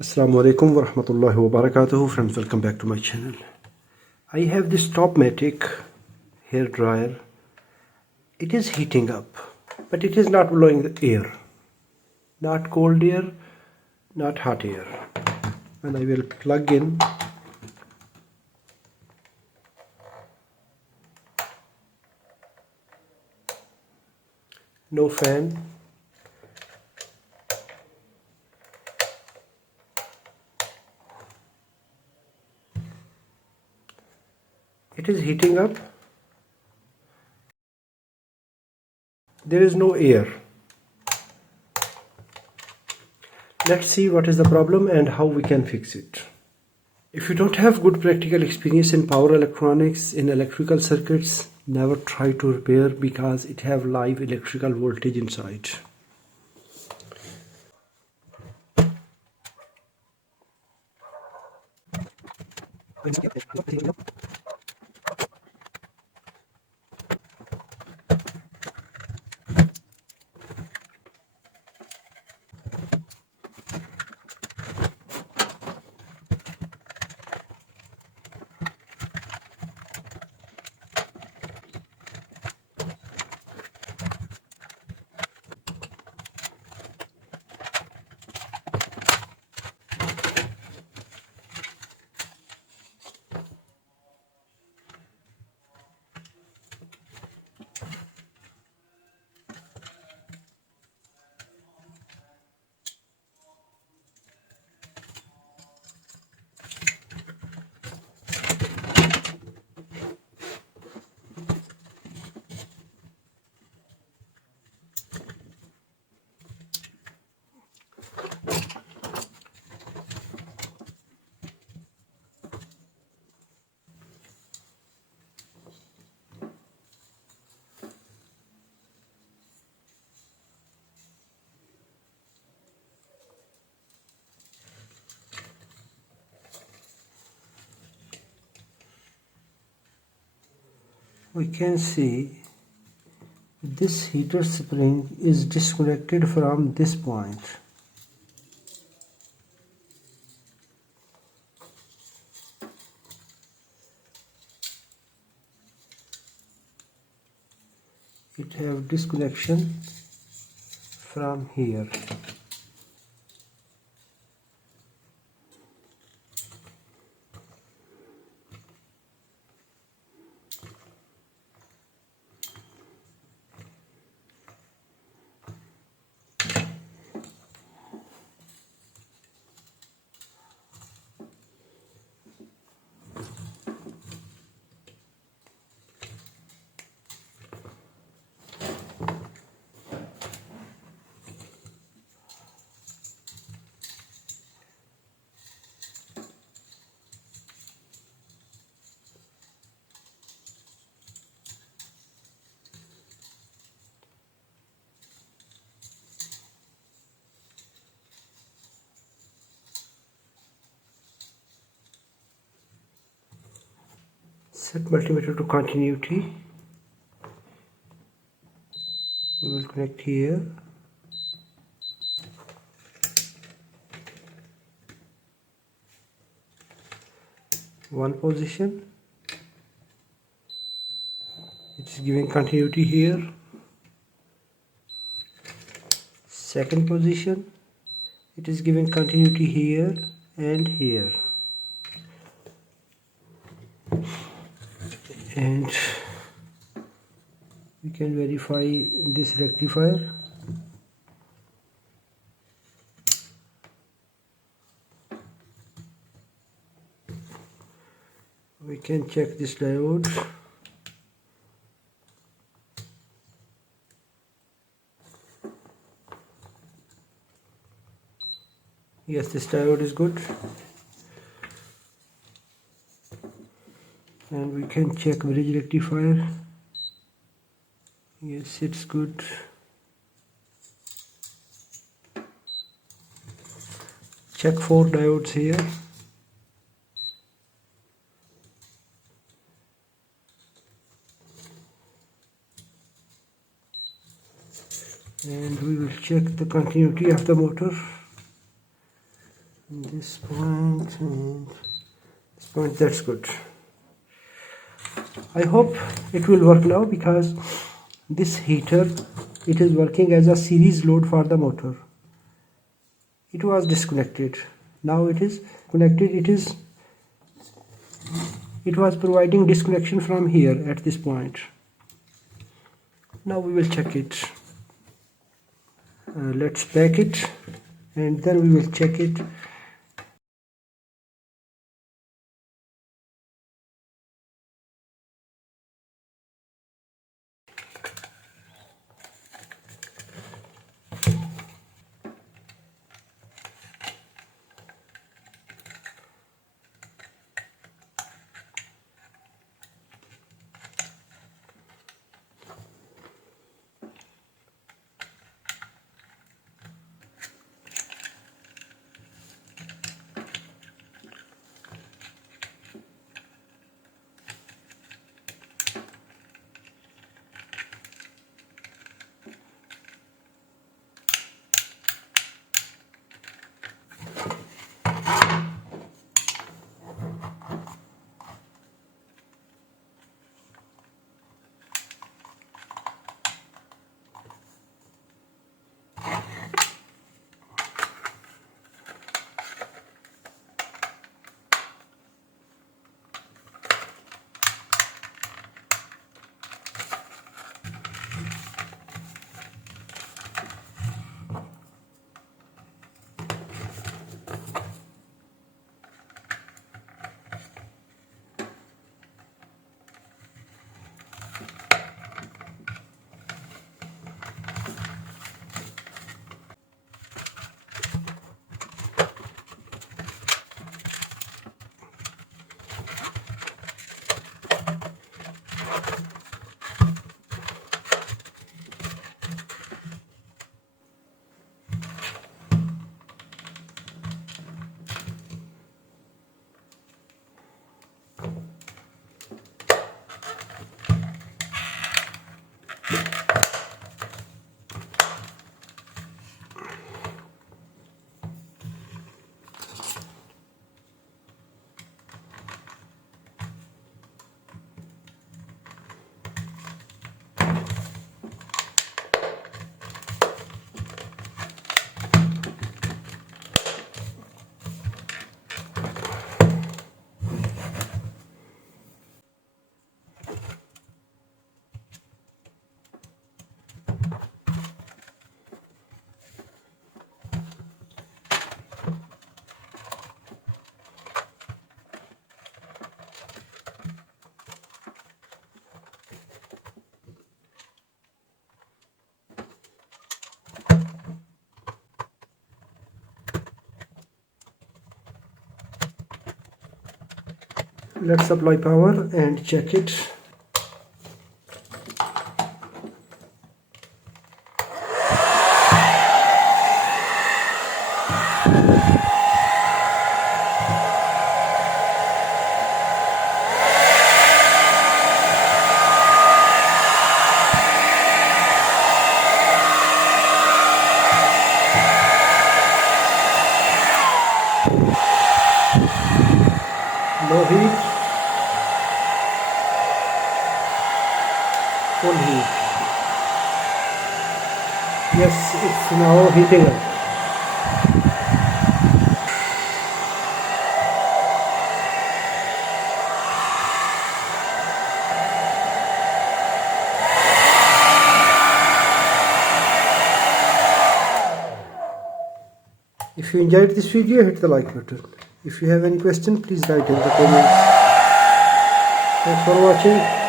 Assalamu alaikum wa rahmatullahi wa barakatuhu. Friends, welcome back to my channel. I have this Topmatic hair dryer. It is heating up, but it is not blowing the air. Not cold air, not hot air. And I will plug in. No fan. It is heating up. There is no air. Let's see what is the problem and how we can fix it. If you don't have good practical experience in power electronics, in electrical circuits, never try to repair because it have live electrical voltage inside. We can see this heater spring is disconnected from this point. It have disconnection from here. Set multimeter to continuity. We will connect here. One position. It is giving continuity here. Second position. It is giving continuity here and here. And we can verify this rectifier. We can check this diode. Yes, this diode is good. And we can check bridge rectifier. Yes, it's good. Check 4 diodes here. And we will check the continuity of the motor. this point and this point. That's good. I hope it will work now, because this heater, it is working as a series load for the motor. It was disconnected, now it is connected. It was providing disconnection from here at this point. Now we will check it. Let's pack it and then we will check it. Let's apply power and check it. Low heat, full heat. Yes, it's now heating up. If you enjoyed this video, hit the like button. If you have any question, please write in the comments. Thanks for watching.